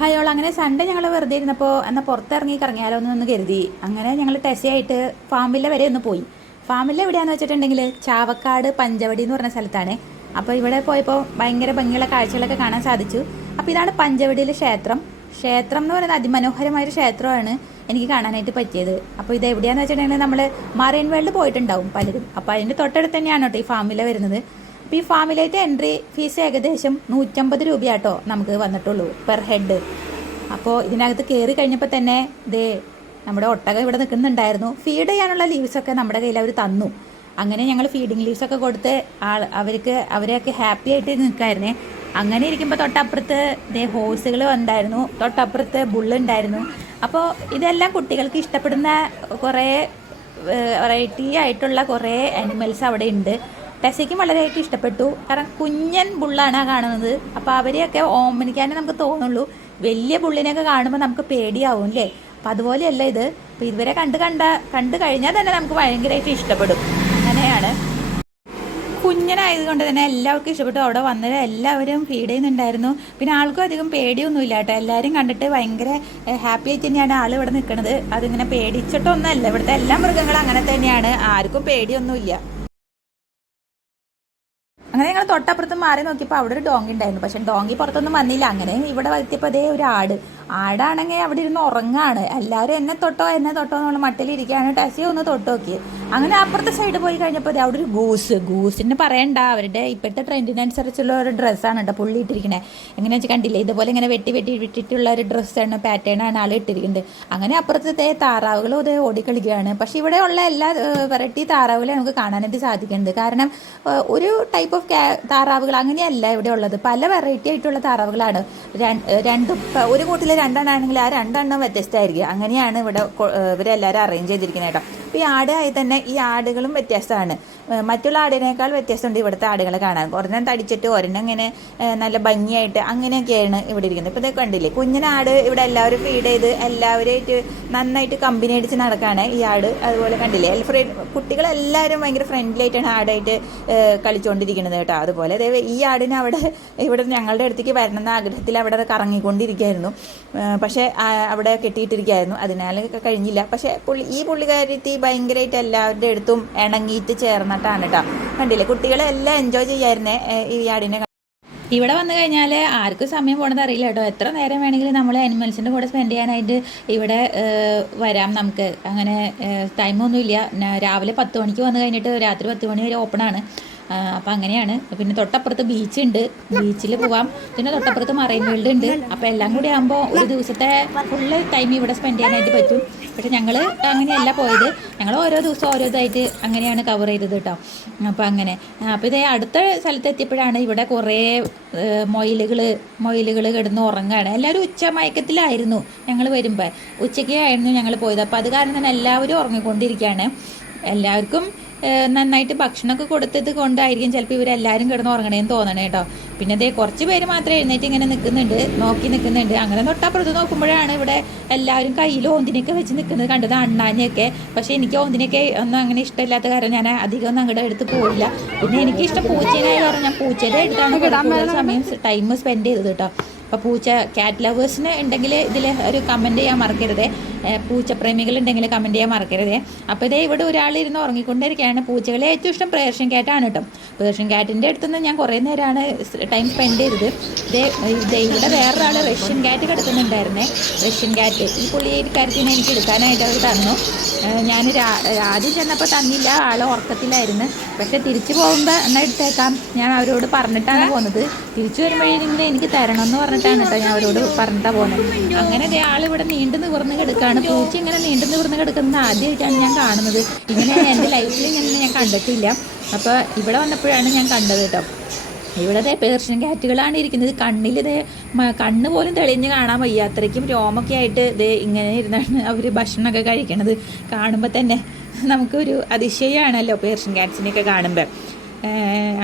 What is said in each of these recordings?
ഹയോൾ അങ്ങനെ സൺഡേ ഞങ്ങൾ വെറുതെ ഇരുന്നപ്പോൾ എന്നാൽ പുറത്തിറങ്ങി കറങ്ങിയാലോ എന്ന് കരുതി. അങ്ങനെ ഞങ്ങൾ ടെസ്സിയായിട്ട് ഫാമില്ല വരെ ഒന്ന് പോയി. ഫാമില്ല എവിടെയാണെന്ന് വെച്ചിട്ടുണ്ടെങ്കിൽ ചാവക്കാട് പഞ്ചവടി എന്ന് പറഞ്ഞ സ്ഥലത്താണ്. അപ്പോൾ ഇവിടെ പോയപ്പോൾ ഭയങ്കര ഭംഗിയുള്ള കാഴ്ചകളൊക്കെ കാണാൻ സാധിച്ചു. അപ്പോൾ ഇതാണ് പഞ്ചവടിയിലെ ക്ഷേത്രം. ക്ഷേത്രം എന്ന് പറയുന്നത് അതിമനോഹരമായൊരു ക്ഷേത്രമാണ് എനിക്ക് കാണാനായിട്ട് പറ്റിയത്. അപ്പോൾ ഇത് എവിടെയാണെന്ന് വെച്ചിട്ടുണ്ടെങ്കിൽ നമ്മൾ മറൈൻ വേൾഡ് പോയിട്ടുണ്ടാവും പലരും. അപ്പോൾ അതിൻ്റെ തൊട്ടടുത്ത് തന്നെയാണ് കേട്ടോ ഈ ഫാമില്ല വരുന്നത്. അപ്പോൾ ഈ ഫാമിലായിട്ട് എൻട്രി ഫീസ് ഏകദേശം 150 രൂപയാട്ടോ നമുക്ക് വന്നിട്ടുള്ളൂ പെർ ഹെഡ്. അപ്പോൾ ഇതിനകത്ത് കയറി കഴിഞ്ഞപ്പോൾ തന്നെ നമ്മുടെ ഒട്ടകം ഇവിടെ നിൽക്കുന്നുണ്ടായിരുന്നു. ഫീഡ് ചെയ്യാനുള്ള ലീവ്സൊക്കെ നമ്മുടെ കയ്യിൽ അവർ തന്നു. അങ്ങനെ ഞങ്ങൾ ഫീഡിങ് ലീവ്സൊക്കെ കൊടുത്ത് അവരെയൊക്കെ ഹാപ്പി ആയിട്ട് നിൽക്കായിരുന്നേ. അങ്ങനെ ഇരിക്കുമ്പോൾ തൊട്ടപ്പുറത്ത് ഹോഴ്സുകൾ ഉണ്ടായിരുന്നു, തൊട്ടപ്പുറത്ത് ബുള്ളുണ്ടായിരുന്നു. അപ്പോൾ ഇതെല്ലാം കുട്ടികൾക്ക് ഇഷ്ടപ്പെടുന്ന കുറേ വെറൈറ്റി ആയിട്ടുള്ള കുറേ ആനിമൽസ് അവിടെ ഉണ്ട്. ടെസ്സിക്കും വളരെയായിട്ട് ഇഷ്ടപ്പെട്ടു. കാരണം കുഞ്ഞൻ ബുള്ളാണ് കാണുന്നത്. അപ്പോൾ അവരെയൊക്കെ ഓമനിക്കാനേ നമുക്ക് തോന്നുള്ളൂ. വലിയ ബുള്ളിനെയൊക്കെ കാണുമ്പോൾ നമുക്ക് പേടിയാവും അല്ലേ. അപ്പോൾ അതുപോലെയല്ല ഇത്. അപ്പോൾ ഇതുവരെ കണ്ടു കഴിഞ്ഞാൽ തന്നെ നമുക്ക് ഭയങ്കരമായിട്ട് ഇഷ്ടപ്പെടും. അങ്ങനെയാണ്. കുഞ്ഞനായതുകൊണ്ട് തന്നെ എല്ലാവർക്കും ഇഷ്ടപ്പെട്ടു. അവിടെ വന്നത് എല്ലാവരും ഫീഡ് ചെയ്യുന്നുണ്ടായിരുന്നു. പിന്നെ ആൾക്കും അധികം പേടിയൊന്നുമില്ല കേട്ടോ. എല്ലാവരും കണ്ടിട്ട് ഭയങ്കര ഹാപ്പി ആയിട്ട് തന്നെയാണ് ആൾ ഇവിടെ നിൽക്കുന്നത്. അതിങ്ങനെ പേടിച്ചിട്ടൊന്നുമല്ല. ഇവിടുത്തെ എല്ലാ മൃഗങ്ങളും അങ്ങനെ തന്നെയാണ്. ആർക്കും പേടിയൊന്നുമില്ല. അങ്ങനെ ഞങ്ങൾ തൊട്ടപ്പുറത്ത് മാറി നോക്കിയപ്പോൾ അവിടെ ഒരു ഡോങ്കി ഉണ്ടായിരുന്നു. പക്ഷെ ഡോങ്കി പുറത്തൊന്നും വന്നില്ല. അങ്ങനെ ഇവിടെ എത്തിയപ്പോൾ ഒരു ആടാണെങ്കിൽ അവിടെ ഇരുന്ന് ഉറങ്ങാണ്. എല്ലാവരും എന്നെ തൊട്ടോ എന്നുള്ള മട്ടിലിരിക്കുകയാണ്. ടെസ്സി ഒന്ന് തൊട്ട് നോക്കി. അങ്ങനെ അപ്പുറത്തെ സൈഡ് പോയി കഴിഞ്ഞപ്പോൾ അവിടെ ഒരു ഗൂസിന് പറയണ്ട. അവരുടെ ഇപ്പോഴത്തെ ട്രെൻഡിനനുസരിച്ചുള്ള ഒരു ഡ്രസ്സാണ് കേട്ടോ പുള്ളി ഇട്ടിരിക്കണേ. എങ്ങനെയാ വെച്ചാൽ കണ്ടില്ലേ, ഇതുപോലെ ഇങ്ങനെ വിട്ടിട്ടുള്ള ഒരു ഡ്രസ്സാണ്, പാറ്റേണാണ് ആൾ ഇട്ടിരിക്കുന്നത്. അങ്ങനെ അപ്പുറത്തെ താറാവുകളും ഇത് ഓടിക്കളിക്കുകയാണ്. പക്ഷെ ഇവിടെയുള്ള എല്ലാ വെറൈറ്റി താറാവുകളെ നമുക്ക് കാണാനായിട്ട് സാധിക്കുന്നുണ്ട്. കാരണം ഒരു ടൈപ്പ് ഓഫ് താറാവുകൾ അങ്ങനെയല്ല ഇവിടെ ഉള്ളത്. പല വെറൈറ്റി ആയിട്ടുള്ള താറാവുകളാണ്. ഒരു കൂട്ടിൽ രണ്ടെണ്ണമാണെങ്കിൽ ആ രണ്ടെണ്ണം വ്യത്യസ്തമായിരിക്കും. അങ്ങനെയാണ് ഇവരെല്ലാവരും അറേഞ്ച് ചെയ്തിരിക്കുന്നത് കേട്ടോ. അപ്പോൾ ഈ ആടായി തന്നെ ഈ ആടുകളും വ്യത്യസ്തമാണ്. മറ്റുള്ള ആടിനേക്കാൾ വ്യത്യാസമുണ്ട് ഇവിടുത്തെ ആടുകൾ കാണാൻ. ഒരെണ്ണം തടിച്ചിട്ട് ഒരെണ്ണം ഇങ്ങനെ നല്ല ഭംഗിയായിട്ട് അങ്ങനെയൊക്കെയാണ് ഇവിടെ ഇരിക്കുന്നത്. ഇപ്പോൾ ഇതൊക്കെ കണ്ടില്ലേ, കുഞ്ഞിനാട് ഇവിടെ എല്ലാവരും ഫീഡ് ചെയ്ത് എല്ലാവരുമായിട്ട് നന്നായിട്ട് കമ്പനി അടിച്ച് നടക്കുകയാണ് ഈ ആട്. അതുപോലെ കണ്ടില്ലേ, കുട്ടികളെല്ലാവരും ഭയങ്കര ഫ്രണ്ട്ലി ആയിട്ടാണ് ആടായിട്ട് കളിച്ചുകൊണ്ടിരിക്കുന്നത് കേട്ടോ. അതുപോലെ ഈ ആടിന് ഇവിടെ ഞങ്ങളുടെ അടുത്തേക്ക് വരണമെന്ന ആഗ്രഹത്തിൽ അവിടെ കറങ്ങിക്കൊണ്ടിരിക്കുകയായിരുന്നു. പക്ഷേ അവിടെ കെട്ടിയിട്ടിരിക്കുകയായിരുന്നു. അതിനാൽ കഴിഞ്ഞില്ല. പക്ഷേ ഈ പുള്ളിക്കാരി ഭയങ്കരമായിട്ട് എല്ലാവരുടെ അടുത്തും ഇണങ്ങിയിട്ട് ചേർന്നിട്ടാണ് കേട്ടോ. കണ്ടില്ലേ, കുട്ടികളെല്ലാം എൻജോയ് ചെയ്യായിരുന്നേ ഈ ആടിനെ. ഇവിടെ വന്നു കഴിഞ്ഞാൽ ആർക്കും സമയം പോകണത് അറിയില്ല കേട്ടോ. എത്ര നേരം വേണമെങ്കിലും നമ്മൾ ആനിമൽസിൻ്റെ കൂടെ സ്പെൻഡ് ചെയ്യാനായിട്ട് ഇവിടെ വരാം നമുക്ക്. അങ്ങനെ ടൈമൊന്നുമില്ല. രാവിലെ 10 മണിക്ക് വന്നു കഴിഞ്ഞിട്ട് രാത്രി 10 മണി വരെ ഓപ്പണാണ്. അപ്പം അങ്ങനെയാണ്. പിന്നെ തൊട്ടപ്പുറത്ത് ബീച്ചുണ്ട്, ബീച്ചിൽ പോവാം. പിന്നെ തൊട്ടപ്പുറത്ത് മറൈൻ വേൾഡ് ഉണ്ട്. അപ്പോൾ എല്ലാം കൂടി ആകുമ്പോൾ ഒരു ദിവസത്തെ ഫുള്ള് ടൈം ഇവിടെ സ്പെൻഡ് ചെയ്യാനായിട്ട് പറ്റും. പക്ഷെ ഞങ്ങൾ അങ്ങനെയല്ല പോയത്. ഞങ്ങൾ ഓരോ ദിവസം ഓരോ ഇതായിട്ട് അങ്ങനെയാണ് കവർ ചെയ്തത് കേട്ടോ. അപ്പോൾ അങ്ങനെ അപ്പോൾ ഇതേ അടുത്ത സ്ഥലത്ത് എത്തിയപ്പോഴാണ് ഇവിടെ കുറേ മൊയിലുകൾ കിടന്ന് ഉറങ്ങുകയാണ്. എല്ലാവരും മയക്കത്തിലായിരുന്നു ഞങ്ങൾ വരുമ്പോൾ. ഉച്ചയ്ക്കായിരുന്നു ഞങ്ങൾ പോയത്. അപ്പോൾ അത് കാരണം തന്നെ എല്ലാവരും ഉറങ്ങിക്കൊണ്ടിരിക്കുകയാണ്. എല്ലാവർക്കും നന്നായിട്ട് ഭക്ഷണമൊക്കെ കൊടുത്തത് കൊണ്ടായിരിക്കും ചിലപ്പോൾ ഇവരെല്ലാവരും കിടന്ന് ഉറങ്ങണേന്ന് തോന്നണേ കേട്ടോ. പിന്നെ കുറച്ച് പേര് മാത്രമേ എഴുന്നേറ്റ് ഇങ്ങനെ നോക്കി നിൽക്കുന്നുണ്ട്. അങ്ങനെ തൊട്ടപ്പുറത്ത് നോക്കുമ്പോഴാണ് ഇവിടെ എല്ലാവരും കയ്യിൽ ഓന്തിനൊക്കെ വെച്ച് നിൽക്കുന്നത് കണ്ടത്, അണ്ണാഞ്ഞൊക്കെ. പക്ഷേ എനിക്ക് ഓന്തിനൊക്കെ ഒന്നും അങ്ങനെ ഇഷ്ടമില്ലാത്ത കാരണം ഞാൻ അധികം ഒന്നും അങ്ങോട്ട് എടുത്ത് പോയില്ല. പിന്നെ എനിക്കിഷ്ടം പൂച്ചേനായ കാരണം ഞാൻ പൂച്ചയുടെ അടുത്താണ് കൂടുതൽ സമയം ടൈം സ്പെൻഡ് ചെയ്തത് കേട്ടോ. അപ്പോൾ ക്യാറ്റ് ലവേഴ്സിന് ഉണ്ടെങ്കിൽ ഇതിൽ ഒരു കമൻറ്റ് ചെയ്യാൻ മറക്കരുത്. പൂച്ചപ്രേമികൾ ഉണ്ടെങ്കിൽ കമൻറ്റ് ചെയ്യാൻ മറക്കരുത്. അപ്പോൾ ഇവിടെ ഒരാളിരുന്ന് ഉറങ്ങിക്കൊണ്ടിരിക്കുകയാണ്. പൂച്ചകളെ ഏറ്റവും ഇഷ്ടം പേർഷ്യൻ ക്യാറ്റാണ് കേട്ടോ. പേർഷ്യൻ ക്യാറ്റിൻ്റെ അടുത്തുനിന്ന് ഞാൻ കുറേ നേരമാണ് ടൈം സ്പെൻഡ് ചെയ്തത്. ഇവിടെ വേറൊരാൾ റഷ്യൻ ക്യാറ്റ് കിടക്കുന്നുണ്ടായിരുന്നേ. റഷ്യൻ ക്യാറ്റ് ഈ പുള്ളിക്കാരത്തിന് എനിക്ക് എടുക്കാനായിട്ട് അവർ തന്നു. ഞാൻ ആദ്യം ചെന്നപ്പോൾ തന്നില്ല, ആൾ ഉറക്കത്തിലായിരുന്നു. പക്ഷെ തിരിച്ചു പോകുമ്പോൾ എന്നാൽ എടുത്തേക്കാം ഞാൻ അവരോട് പറഞ്ഞിട്ടാണ് പോകുന്നത്. തിരിച്ചു വരുമ്പോഴേക്കും എനിക്ക് തരണം എന്ന് പറഞ്ഞിട്ടാണ് കേട്ടോ ഞാൻ അവരോട് പറഞ്ഞിട്ടാണ് പോകുന്നത്. അങ്ങനെ ആളിവിടെ നീണ്ടു നിവർന്ന് കിടക്കുകയാണ്. പൂച്ച ഇങ്ങനെ നീണ്ടു നിവർന്ന് കിടക്കുന്നത് ആദ്യമായിട്ടാണ് ഞാൻ കാണുന്നത്. ഇങ്ങനെ എൻ്റെ ലൈഫിൽ ഇങ്ങനെ ഞാൻ കണ്ടിട്ടില്ല. അപ്പോൾ ഇവിടെ വന്നപ്പോഴാണ് ഞാൻ കണ്ടത് കേട്ടോ. ഇവിടെ പേർഷ്യൻ ക്യാറ്റുകളാണ് ഇരിക്കുന്നത്. കണ്ണ് പോലും തെളിഞ്ഞ് കാണാൻ വയ്യ. അത്രയ്ക്കും രോമൊക്കെ ആയിട്ട് ഇങ്ങനെ ഇരുന്നാണ് അവർ ഭക്ഷണമൊക്കെ കഴിക്കണത്. കാണുമ്പോൾ തന്നെ നമുക്കൊരു അതിശയമാണല്ലോ പേർഷ്യൻ ക്യാറ്റ്സിനെയൊക്കെ കാണുമ്പോൾ.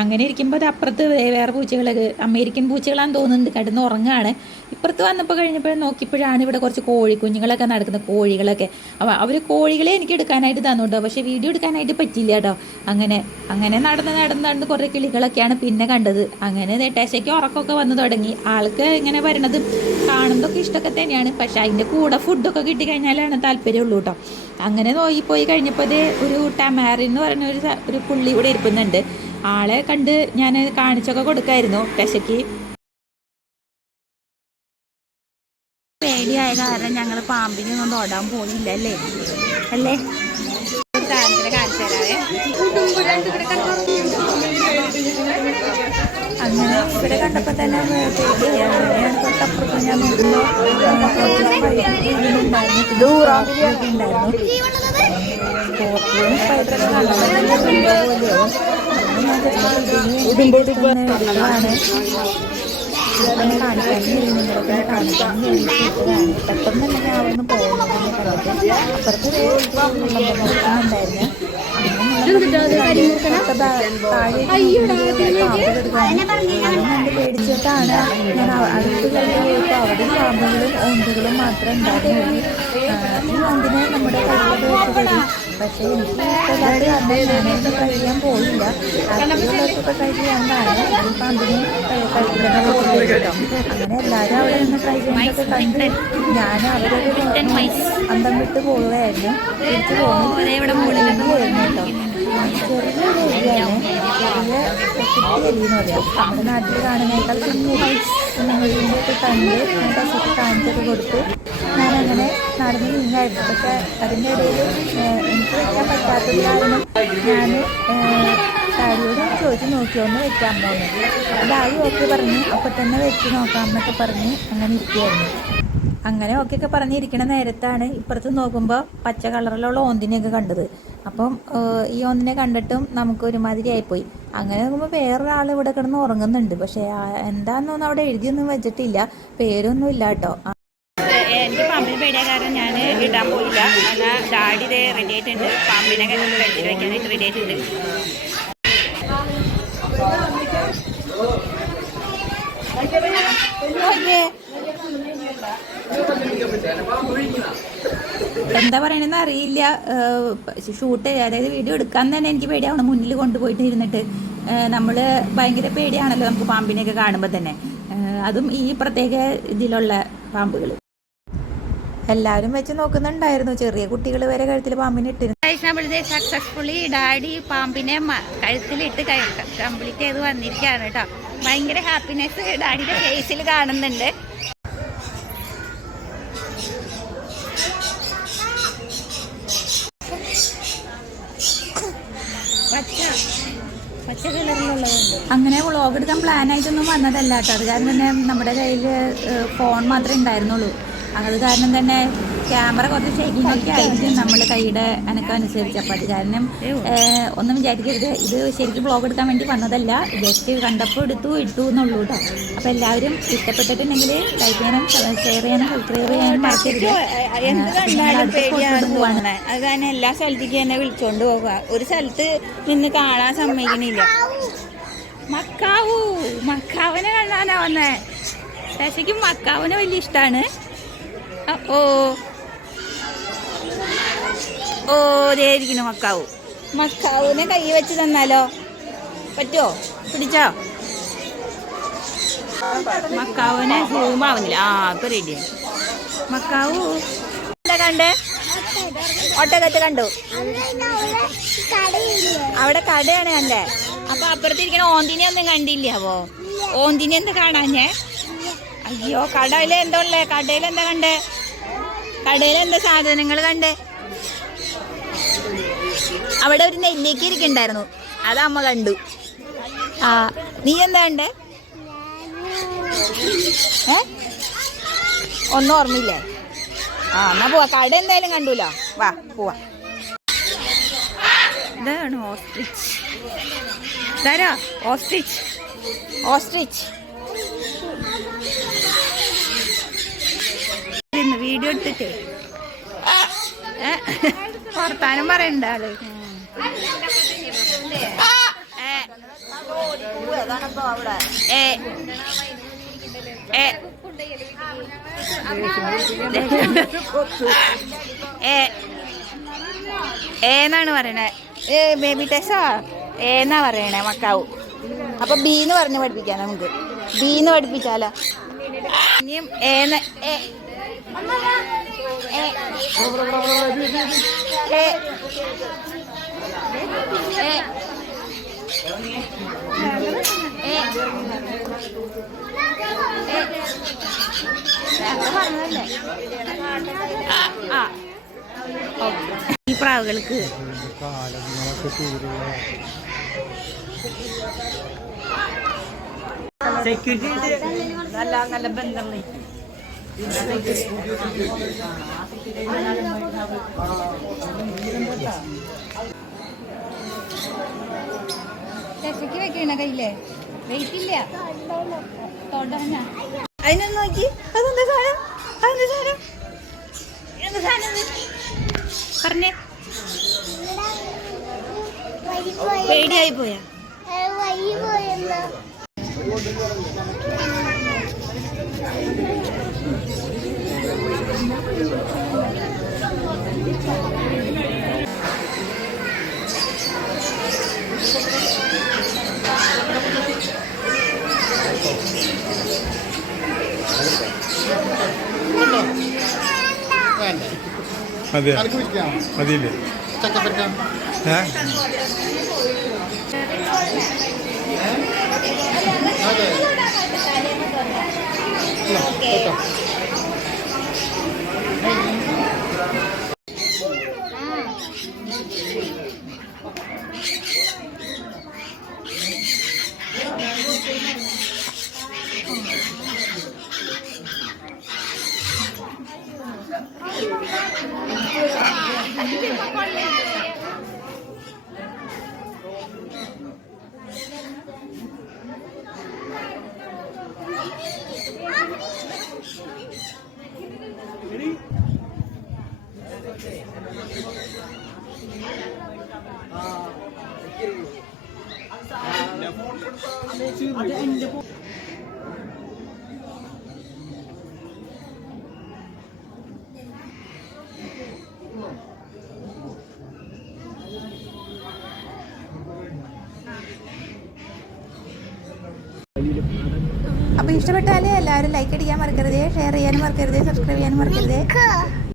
അങ്ങനെ ഇരിക്കുമ്പോൾ അത് അപ്പുറത്ത് വേറെ പൂച്ചകളൊക്കെ അമേരിക്കൻ പൂച്ചകളാണെന്ന് തോന്നുന്നുണ്ട് കിടന്ന് ഉറങ്ങുകയാണ്. ഇപ്പുറത്ത് വന്നപ്പോൾ കഴിഞ്ഞപ്പോൾ നോക്കിയപ്പോഴാണ് ഇവിടെ കുറച്ച് കോഴിക്കുഞ്ഞുങ്ങളൊക്കെ നടക്കുന്ന കോഴികളൊക്കെ. അപ്പോൾ അവർ കോഴികളെ എനിക്ക് എടുക്കാനായിട്ട് തന്നു കേട്ടോ, പക്ഷേ വീഡിയോ എടുക്കാനായിട്ട് പറ്റില്ല കേട്ടോ. അങ്ങനെ അങ്ങനെ നടന്ന് കുറേ കിളികളൊക്കെയാണ് പിന്നെ കണ്ടത്. അങ്ങനെ നെട്ടേശയ്ക്ക് ഉറക്കമൊക്കെ വന്നു തുടങ്ങി. ആൾക്ക് ഇങ്ങനെ വരണത് കാണുന്നതൊക്കെ ഇഷ്ടമൊക്കെ തന്നെയാണ്, പക്ഷെ അതിൻ്റെ കൂടെ ഫുഡൊക്കെ കിട്ടിക്കഴിഞ്ഞാലാണ് താല്പര്യമുള്ളൂ കേട്ടോ. അങ്ങനെ പോയി കഴിഞ്ഞപ്പോൾ ഒരു ടമാറിൻ എന്ന് പറഞ്ഞ ഒരു പുള്ളി ഇവിടെ ഇരിക്കുന്നുണ്ട്. ആളെ കണ്ട് ഞാൻ കാണിച്ചൊക്കെ കൊടുക്കായിരുന്നു. ടെശയ്ക്ക് പേടിയായ കാരണം ഞങ്ങൾ പാമ്പിനൊന്നും തൊടാൻ പോയില്ല അല്ലേ അല്ലേ ഒരു സാധനത്തിനെ കാണിച്ചു തരാവേ. അങ്ങനെ ഇവിടെ കണ്ടപ്പോൾ തന്നെ പേടിയാണ്. തൊട്ടപ്പുറത്ത് ഞാൻ കാണിക്കാൻ പെട്ടെന്ന് തന്നെ അവിടുന്ന് പോകുന്നതിനെ കണ്ടിട്ട് അപ്പുറത്ത് ഉണ്ടായിരുന്നു. കണ്ട് പേടിച്ചിട്ടാണ് ഞാൻ അടുത്ത് കഴിഞ്ഞപ്പോൾ അവിടെ പാമ്പുകളും ഓന്തുകളും മാത്രമേ ഉണ്ടായിരുന്നുള്ളൂ. ഈ ഓന്തിനെ നമ്മുടെ കയ്യിലൊക്കെ വെച്ച് തരും, പക്ഷേ എനിക്ക് ഇഷ്ടമില്ലാത്ത കാരണം ഞാനൊന്നും കഴിക്കാൻ പോയില്ല. അടുത്തുള്ളവർക്കൊക്കെ കഴിക്കാണ്ടാണ് ഈ പാമ്പിനെ കഴിക്കുന്നത് കേട്ടോ. അങ്ങനെ എല്ലാവരും അവിടെ നിന്ന് ട്രൈ ചെയ്യുന്നതൊക്കെ കണ്ട് ഞാൻ അവരൊരു അന്തം വിട്ട് പോവുകയായിരുന്നു. തിരിച്ചു പോകുന്നതായിരുന്നു കേട്ടോ. ചെറിയൊരു എലിയാണ്, ചെറിയ കുട്ടി എലി എന്ന് പറയാം. നമ്മുടെ നാട്ടിൽ കാണുന്നേക്കാൾ കുഞ്ഞെലിൻ്റെ ഒക്കെ കണ്ട് ഞാൻ പശുക്ക് കാണിച്ചൊക്കെ കൊടുത്ത് ഞാൻ അങ്ങനെ നടന്ന് നീങ്ങായിരുന്നു. പക്ഷെ അതിൻ്റെ ഇടയിൽ എനിക്ക് വെക്കാൻ പറ്റാത്തത് കാരണം ഞാൻ ഡാഡിയോട് ചോദിച്ച് നോക്കി ഒന്ന് വെക്കാൻ പോകുന്നു. അപ്പോൾ ഡാഡി ഓക്കെ പറഞ്ഞ് അപ്പോൾ തന്നെ വെച്ച് നോക്കാം എന്നൊക്കെ പറഞ്ഞ് അങ്ങനെ ഇരിക്കുകയായിരുന്നു. അങ്ങനെ ഓക്കെയൊക്കെ പറഞ്ഞിരിക്കണ നേരത്താണ് ഇപ്പുറത്ത് നോക്കുമ്പോൾ പച്ച കളറിലുള്ള ഓന്തിനെയൊക്കെ കണ്ടത്. അപ്പം ഈ ഓന്തിനെ കണ്ടിട്ടും നമുക്ക് ഒരുമാതിരി ആയിപ്പോയി. അങ്ങനെ നോക്കുമ്പോൾ വേറൊരാൾ ഇവിടെ കിടന്ന് ഉറങ്ങുന്നുണ്ട്, പക്ഷേ എന്താണെന്നൊന്നും അവിടെ എഴുതിയൊന്നും വെച്ചിട്ടില്ല, പേരൊന്നും ഇല്ല കേട്ടോ. എനിക്ക് പാമ്പിന് പേടിയ കാരണം ഞാൻ ഇടാൻ പോയില്ല. എന്നാൽ ഡാഡി ഇതേ റെഡി ആയിട്ടുണ്ട്, പാമ്പിനെ കഴിച്ചിട്ട് വയ്ക്കാനായിട്ട് റെഡി ആയിട്ടുണ്ട്. എന്താ പറയണെന്ന് അറിയില്ല. ഷൂട്ട് അതായത് വീഡിയോ എടുക്കാൻ തന്നെ എനിക്ക് പേടിയാവണം. മുന്നിൽ കൊണ്ടുപോയിട്ട് ഇരുന്നിട്ട് നമ്മൾ ഭയങ്കര പേടിയാണല്ലോ നമുക്ക് പാമ്പിനെയൊക്കെ കാണുമ്പോൾ തന്നെ, അതും ഈ പ്രത്യേക ഇതിലുള്ള പാമ്പുകൾ. എല്ലാവരും വെച്ച് നോക്കുന്നുണ്ടായിരുന്നു, ചെറിയ കുട്ടികൾ വരെ കഴുത്തിൽ പാമ്പിനെ ഇട്ടിരുന്നു. സക്സസ്ഫുള്ളി ഡാഡി പാമ്പിനെ കഴുത്തിലിട്ട് കംപ്ലീറ്റ് ചെയ്ത് വന്നിരിക്കുകയാണ് കേട്ടോ. ഭയങ്കര ഹാപ്പിനെസ് ഡാഡിയുടെ ഫേസിൽ കാണുന്നുണ്ട്. അങ്ങനെ വ്ളോഗ് എടുക്കാൻ പ്ലാനായിട്ടൊന്നും വന്നതല്ല കേട്ടോ. അത് കാരണം തന്നെ നമ്മുടെ കയ്യിൽ ഫോൺ മാത്രമേ ഉണ്ടായിരുന്നുള്ളൂ. അത് കാരണം തന്നെ ക്യാമറ കുറച്ച് ഷേക്കിംഗ് ഒക്കെ ആയിരിക്കും നമ്മൾ കൈയുടെ അനക്കനുസരിച്ച്. അപ്പോൾ അത് കാരണം ഒന്നും വിചാരിക്കരുത്, ഇത് ശരിക്കും വ്ളോഗ് എടുക്കാൻ വേണ്ടി വന്നതല്ല, ജസ്റ്റ് കണ്ടപ്പോൾ ഇട്ടു എന്നുള്ളൂ കേട്ടോ. അപ്പോൾ എല്ലാവരും ഇഷ്ടപ്പെട്ടിട്ടുണ്ടെങ്കിൽ ലൈക്ക് ചെയ്യാനും ഷെയർ ചെയ്യാനും സബ്സ്ക്രൈബ് ചെയ്യാനും മറക്കരുത്. പോവാണ് അത് കാരണം എല്ലാ സ്ഥലത്തേക്കും എന്നെ വിളിച്ചുകൊണ്ട് പോകുക. ഒരു സ്ഥലത്ത് നിന്ന് കാണാൻ സമ്മതിക്കണില്ല. മക്കാവിനെ കാണാനാ വന്നേ. ശശിക്കും മക്കാവിനെ വലിയ ഇഷ്ടമാണ്. ഇരിക്കുന്നു മക്കാവിനെ കൈ വെച്ച് തന്നാലോ? പറ്റുമോ? പിടിച്ചോ? മക്കാവിനെ സൂമാവുന്നില്ല. ഇപ്പൊ റെഡിയാ. മക്കാവു എന്താ കണ്ടേ? ഒട്ടകത്ത് കണ്ടു. അവിടെ കടയാണ് കണ്ടേ. അപ്പൊ അപ്പുറത്തിരിക്കണ ഓന്തിനെ ഒന്നും കണ്ടില്ലാവോ? ഓന്തിനെ എന്താ കാണാഞ്ഞേ? അയ്യോ, കടയില് എന്താ ഉള്ളേ? കടയിൽ എന്താ കണ്ടേ? കടയിൽ എന്താ സാധനങ്ങൾ കണ്ടേ? അവിടെ ഒരു നെല്ലിക്ക ഇരിക്കണ്ടായിരുന്നു, അത് അമ്മ കണ്ടു. നീ എന്താ കണ്ടേ? ഒന്നും ഓർമ്മയില്ലേ? എന്നാ പോവാ. കട എന്തായാലും കണ്ടൂലോ, വാ പോവാ. ഇതാണ് ഓസ്ട്രിച്ച്. ഇതാരാ? ഓസ്ട്രിച്ച് വീഡിയോ എടുത്തിട്ട് വർത്താനം പറയണ്ട ആള്. ഏന്നാണ് പറയണേ. ബേബി ടെസ്സാ ഏന്നാ പറയണേ മക്കാവു. അപ്പൊ ബീന്ന് പറഞ്ഞ് പഠിപ്പിക്കാം നമുക്ക്. ബീന്ന് പഠിപ്പിച്ചാലോ? ഇനിയും ഏന്ന് പറഞ്ഞല്ലേ ഈ പ്രാവുകൾക്ക്. സെക്യൂരിറ്റി നല്ല നല്ല ബന്ധം രക്ഷയ്ക്ക് വെക്കണ കയ്യില്ലേ? വെയിറ്റ് ഇല്ല. തൊടഞ്ഞ അതിനൊന്ന് നോക്കി. അതെന്താ സാധനം? അതെന്താ സാധനം? എന്താ സാധനം പറഞ്ഞേ? പേടിയായി പോയാ? അതെ മതിയില്ലേ? അപ്പോൾ ഇഷ്ടപ്പെട്ടാൽ എല്ലാവരും ലൈക്ക് അടിക്കാൻ മറക്കരുത്, ഷെയർ ചെയ്യാനും മറക്കരുത്, സബ്സ്ക്രൈബ് ചെയ്യാനും മറക്കരുത്.